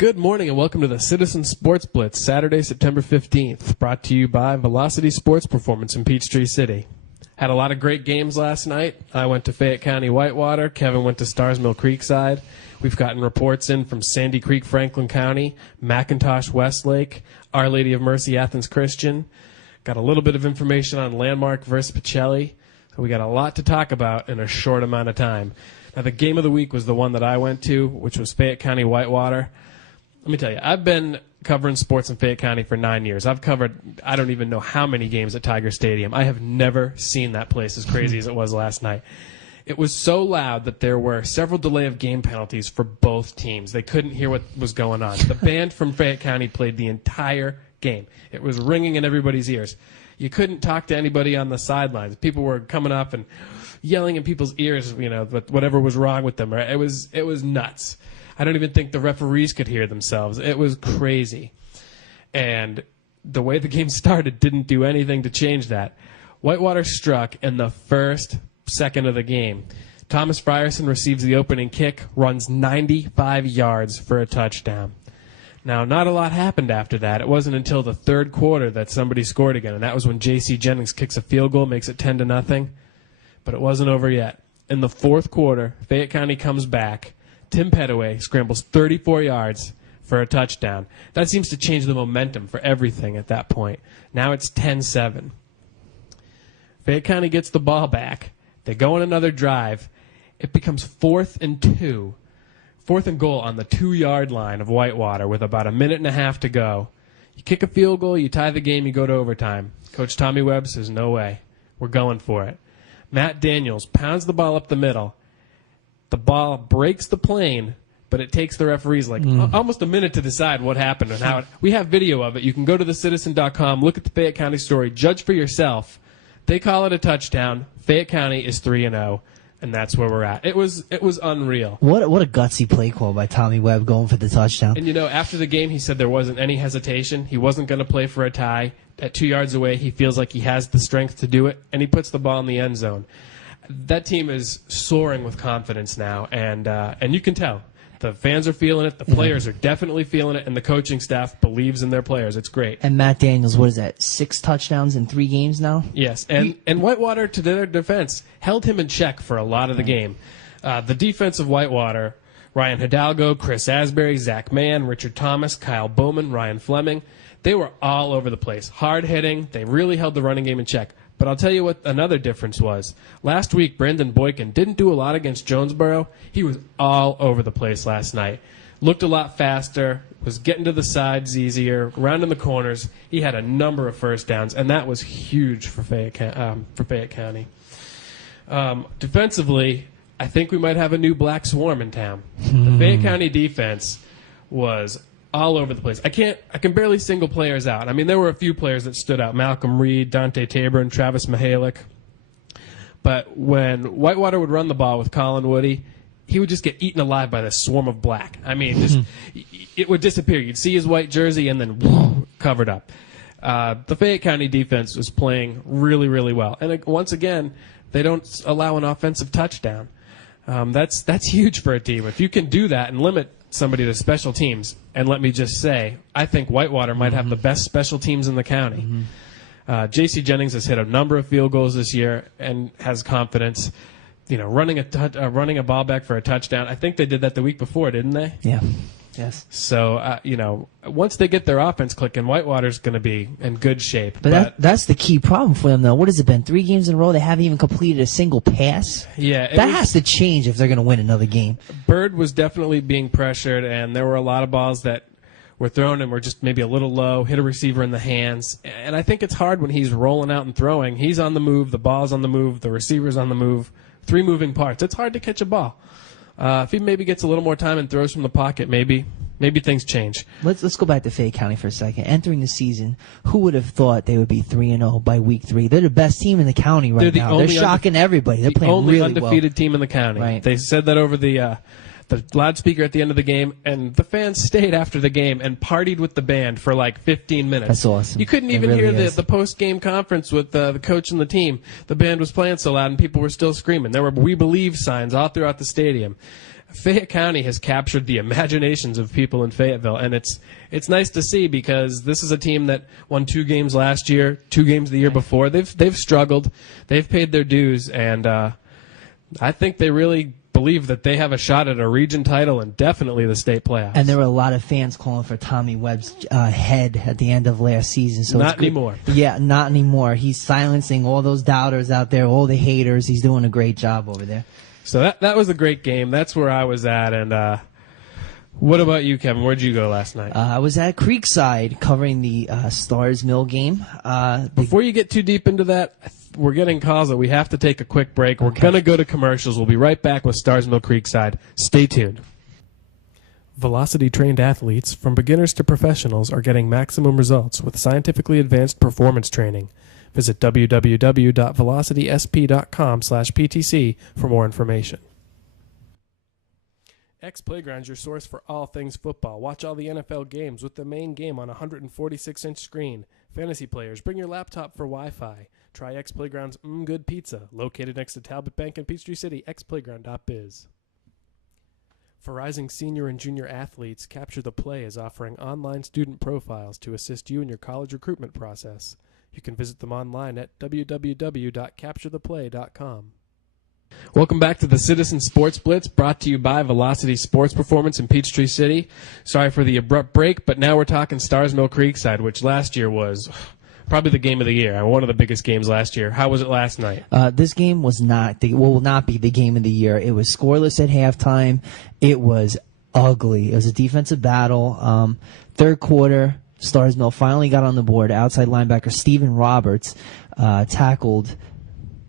Good morning and welcome to the Citizen Sports Blitz, Saturday, September 15th, brought to you by Velocity Sports Performance in Peachtree City. Had a lot of great games last night. I went to Fayette County-Whitewater. Kevin went to Starr's Mill-Creekside. We've gotten reports in from Sandy Creek, Franklin County, McIntosh, Westlake, Our Lady of Mercy, Athens Christian. Got a little bit of information on Landmark versus Pacelli. So we got a lot to talk about in a short amount of time. Now, the game of the week was the one that I went to, which was Fayette County-Whitewater. Let me tell you, I've been covering sports in Fayette County for 9 years. I've covered, I don't even know how many games at Tiger Stadium. I have never seen that place as crazy as it was last night. It was so loud that there were several delay of game penalties for both teams. They couldn't hear what was going on. The band from Fayette County played the entire game. It was ringing in everybody's ears. You couldn't talk to anybody on the sidelines. People were coming up and yelling in people's ears, you know, whatever was wrong with them. Right? It was nuts. I don't even think the referees could hear themselves. It was crazy. And the way the game started didn't do anything to change that. Whitewater struck in the first second of the game. Thomas Frierson receives the opening kick, runs 95 yards for a touchdown. Now, not a lot happened after that. It wasn't until the third quarter that somebody scored again, and that was when J.C. Jennings kicks a field goal, makes it 10-0. But it wasn't over yet. In the fourth quarter, Fayette County comes back. Tim Pettaway scrambles 34 yards for a touchdown. That seems to change the momentum for everything at that point. Now it's 10-7. Fayette County gets the ball back. They go on another drive. It becomes 4th and 2. 4th and goal on the 2-yard line of Whitewater with about a minute and a half to go. You kick a field goal, you tie the game, you go to overtime. Coach Tommy Webb says, no way. We're going for it. Matt Daniels pounds the ball up the middle. The ball breaks the plane, but it takes the referees almost a minute to decide what happened and how. We have video of it. You can go to thecitizen.com, look at the Fayette County story, judge for yourself. They call it a touchdown. Fayette County is 3-0, and that's where we're at. It was unreal. What a gutsy play call by Tommy Webb going for the touchdown. And, you know, after the game, he said there wasn't any hesitation. He wasn't going to play for a tie. At 2 yards away, he feels like he has the strength to do it, and he puts the ball in the end zone. That team is soaring with confidence now, and you can tell. The fans are feeling it, the players are definitely feeling it, and the coaching staff believes in their players. It's great. And Matt Daniels, what is that, 6 touchdowns in 3 games now? Yes, and Whitewater, to their defense, held him in check for a lot of the game. The defense of Whitewater, Ryan Hidalgo, Chris Asbury, Zach Mann, Richard Thomas, Kyle Bowman, Ryan Fleming, they were all over the place. Hard-hitting, they really held the running game in check. But I'll tell you what another difference was. Last week, Brandon Boykin didn't do a lot against Jonesboro. He was all over the place last night. Looked a lot faster, was getting to the sides easier, rounding the corners. He had a number of first downs, and that was huge for Fayette County. Defensively, I think we might have a new black swarm in town. The Fayette County defense was all over the place. I can barely single players out. I mean, there were a few players that stood out. Malcolm Reed, Dante Tabor, and Travis Mihalik. But when Whitewater would run the ball with Colin Woody, he would just get eaten alive by this swarm of black. I mean, it would disappear. You'd see his white jersey and then covered up. The Fayette County defense was playing really, really well. And once again, they don't allow an offensive touchdown. That's huge for a team. If you can do that and limit somebody to special teams, and let me just say, I think Whitewater might have the best special teams in the county. J.C. Jennings has hit a number of field goals this year and has confidence. You know, running a ball back for a touchdown. I think they did that the week before, didn't they? Yeah. Yes. So, you know, once they get their offense clicking, Whitewater's going to be in good shape. But that's the key problem for them, though. What has it been? 3 games in a row? They haven't even completed a single pass? Yeah. That has to change if they're going to win another game. Bird was definitely being pressured, and there were a lot of balls that were thrown and were just maybe a little low, hit a receiver in the hands. And I think it's hard when he's rolling out and throwing. He's on the move, the ball's on the move, the receiver's on the move, 3 moving parts. It's hard to catch a ball. If he maybe gets a little more time and throws from the pocket, maybe things change. Let's go back to Fayette County for a second. Entering the season, who would have thought they would be 3-0 by week 3? They're the best team in the county right now. They're shocking everybody. They're playing really well. The only undefeated team in the county. Right. They said that over the loudspeaker at the end of the game, and the fans stayed after the game and partied with the band for like 15 minutes. That's awesome. You couldn't even hear the post-game conference with the coach and the team. The band was playing so loud, and people were still screaming. There were "We Believe" signs all throughout the stadium. Fayette County has captured the imaginations of people in Fayetteville, and it's nice to see because this is a team that won 2 games last year, 2 games the year before. They've struggled, they've paid their dues, and I think they really believe that they have a shot at a region title and definitely the state playoffs. And there were a lot of fans calling for Tommy Webb's head at the end of last season. So not anymore. Yeah, not anymore. He's silencing all those doubters out there, all the haters. He's doing a great job over there. So that was a great game. That's where I was at. And what about you, Kevin? Where'd you go last night? I was at Creekside covering the Starr's Mill game. Before you get too deep into that, we're getting calls that we have to take a quick break. We're going to go to commercials. We'll be right back with Starr's Mill-Creekside. Stay tuned. Velocity-trained athletes, from beginners to professionals, are getting maximum results with scientifically advanced performance training. Visit www.velocitysp.com/PTC for more information. X Playground's your source for all things football. Watch all the NFL games with the main game on a 146-inch screen. Fantasy players, bring your laptop for Wi-Fi. Try X Playground's Good Pizza, located next to Talbot Bank in Peachtree City, xplayground.biz. For rising senior and junior athletes, Capture the Play is offering online student profiles to assist you in your college recruitment process. You can visit them online at www.capturetheplay.com. Welcome back to the Citizen Sports Blitz, brought to you by Velocity Sports Performance in Peachtree City. Sorry for the abrupt break, but now we're talking Starr's Mill-Creekside, which last year was probably the game of the year, one of the biggest games last year. How was it last night? This game will not be the game of the year. It was scoreless at halftime. It was ugly. It was a defensive battle. Third quarter, Starr's Mill finally got on the board. Outside linebacker Stephen Roberts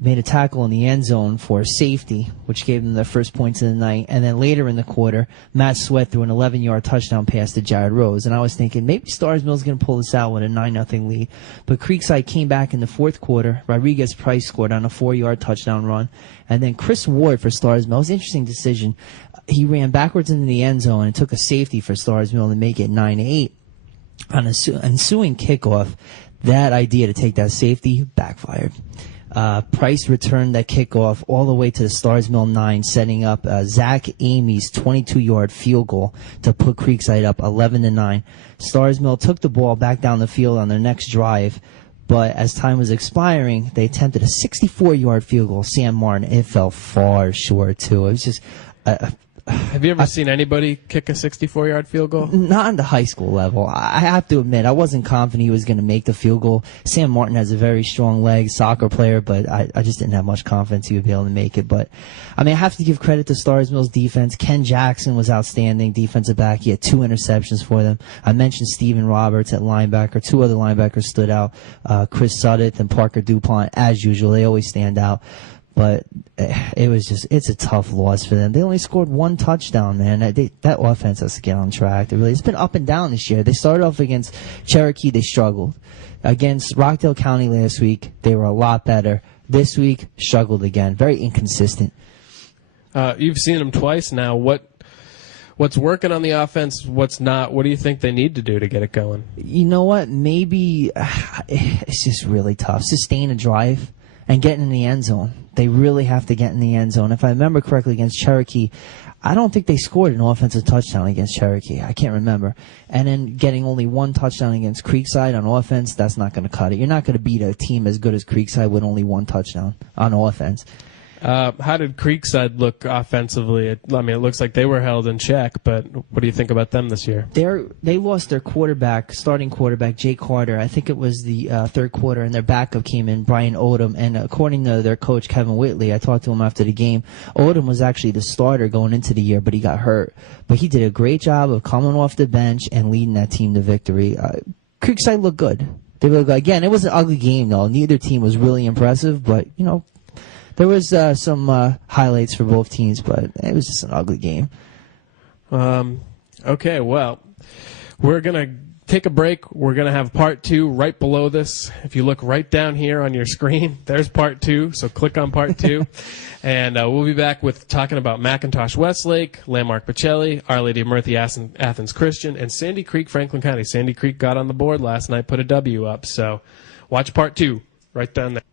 made a tackle in the end zone for safety, which gave them their first points of the night. And then later in the quarter, Matt Sweat threw an 11-yard touchdown pass to Jared Rose. And I was thinking maybe Starr's Mill's going to pull this out with a 9-0 lead. But Creekside came back in the fourth quarter. Rodriguez Price scored on a 4-yard touchdown run. And then Chris Ward for Starr's Mill. It was an interesting decision. He ran backwards into the end zone and took a safety for Starr's Mill to make it 9-8. On an ensuing kickoff, that idea to take that safety backfired. Price returned that kickoff all the way to the Starr's Mill 9, setting up Zach Amy's 22-yard field goal to put Creekside up 11-9. Starr's Mill took the ball back down the field on their next drive, but as time was expiring, they attempted a 64-yard field goal. Sam Martin, it fell far short, too. It was just Have you ever seen anybody kick a 64-yard field goal? Not on the high school level. I have to admit, I wasn't confident he was going to make the field goal. Sam Martin has a very strong leg, soccer player, but I just didn't have much confidence he would be able to make it. But, I mean, I have to give credit to Starr's Mill's defense. Ken Jackson was outstanding, defensive back. He had 2 interceptions for them. I mentioned Stephen Roberts at linebacker. 2 other linebackers stood out, Chris Suddeth and Parker DuPont, as usual. They always stand out. But it's a tough loss for them. They only scored 1 touchdown, man. That offense has to get on track. It's been up and down this year. They started off against Cherokee. They struggled. Against Rockdale County last week, they were a lot better. This week, struggled again. Very inconsistent. You've seen them twice now. What's working on the offense? What's not? What do you think they need to do to get it going? You know what? Maybe it's just really tough. Sustain a drive and get in the end zone. They really have to get in the end zone. If I remember correctly, against Cherokee, I don't think they scored an offensive touchdown against Cherokee. I can't remember. And then getting only 1 touchdown against Creekside on offense, that's not going to cut it. You're not going to beat a team as good as Creekside with only 1 touchdown on offense. How did Creekside look offensively? It looks like they were held in check, but what do you think about them this year? They lost their starting quarterback, Jake Carter. I think it was the third quarter, and their backup came in, Brian Odom. And according to their coach, Kevin Whitley, I talked to him after the game, Odom was actually the starter going into the year, but he got hurt. But he did a great job of coming off the bench and leading that team to victory. Creekside looked good. They looked good. Again, it was an ugly game, though. Neither team was really impressive, but, there was some highlights for both teams, but it was just an ugly game. Okay, well, we're going to take a break. We're going to have part 2 right below this. If you look right down here on your screen, there's part 2, so click on part 2. And we'll be back with talking about McIntosh Westlake, Landmark Pacelli, Our Lady of Mercy Athens Christian, and Sandy Creek Franklin County. Sandy Creek got on the board last night, put a W up, so watch part 2 right down there.